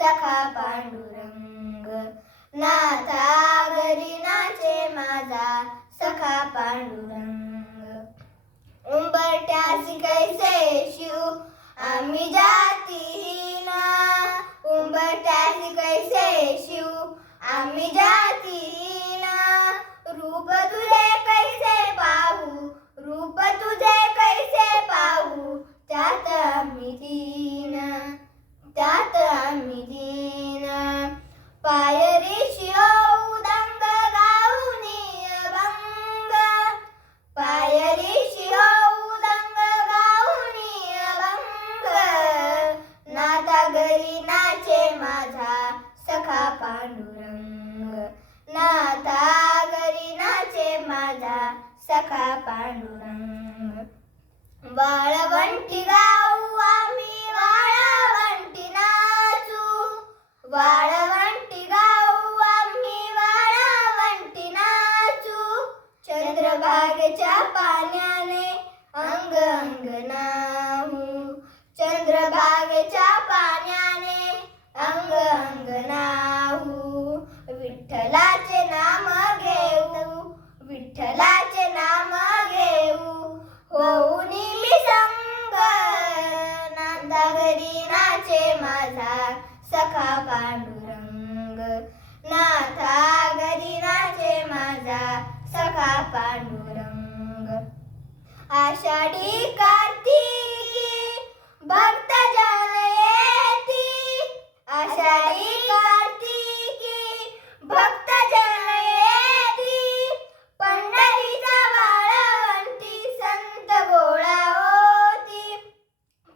सखा पांडुरंग. नाथा घरी नाचे माझा सखा पांडुरंग. उंबरठ्यासी कैसे शिव आम्ही जातीहीन. उंबरठ्यासी कैसे शिव आम्ही जातीहीन. रूप तुझे कैसे पाहू, रूप तुझे कैसे पाहू, त्यात आम्ही दीन, त्यात आम्ही दीन. पायरीशी होऊ दंग गाऊनी अभंग. पायरीशी होऊ दंग गाऊनी अभंग. नाथा घरी नाचे माझा सखा पांडुरंग. नाथा घरी नाचे माझा सखा पांडुरंग. वाळवंटी गाऊ आम्ही वाळवंटी नाचू. वाळवंटी गाऊ आम्ही वाळवंटी नाचू. चंद्रभागेच्या पाण्याने अंग अंग न्हाऊ. चंद्रभागेच्या पाण्याने अंग अंग न्हाऊ. विठ्ठलाचे नाम घेऊ, विठ्ठलाचे नाम घेऊ, होऊन मी संग. नाथा घरी नाचे माझा सखा पांडुरंग. नाथा घरी नाचे माझा सखा पांडुरंग. आषाढी कार्तिकी भक्त जन येती. आषाढी कार्तिकी भक्त जन येती. पंढरीचा वाळवंटी संत गोळा होती.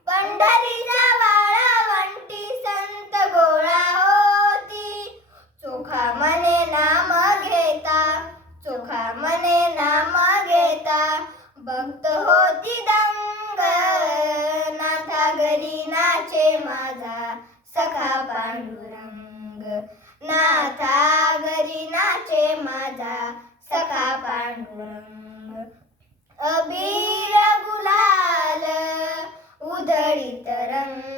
पंढरीचा वाळवंटी संत गोळा होती. चोखा मने नाम घेता, चोखा मने नाम घेता, भक्त होती दंग. नाथा घरी नाचे माझा सखा पांडुरंग. नाथा घरी नाचे माझा सखा पांडुरंग. अबीर गुलाल उधळीत रंग.